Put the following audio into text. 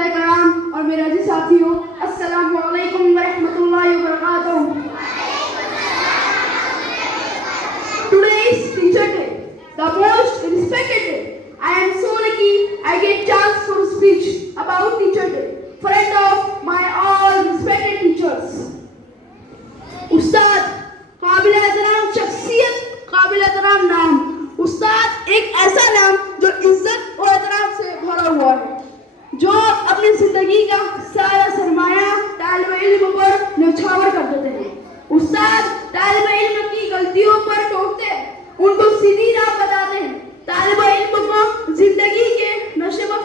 اساتذہ کرام اور میرے عزیز ساتھیوں، السلام علیکم ورحمۃ اللہ وبرکاتہ۔ Today is Teacher Day, the most respected day. I am so lucky I get chance to speak about Teacher Day, friend of my all respected teachers. استاد قابل احترام شخصیت، قابل احترام نام۔ استاد ایک ایسا نام جو عزت اور احترام سے بھرا ہوا ہے، جو اپنی زندگی کا سارا سرمایہ طالب علم پر نچھاور کر دیتے ہیں۔ استاد طالب علم کی غلطیوں پر ٹوکتے ہیں، ان کو سیدھی راہ بتاتے ہیں، طالب علم کو زندگی کے نشے میں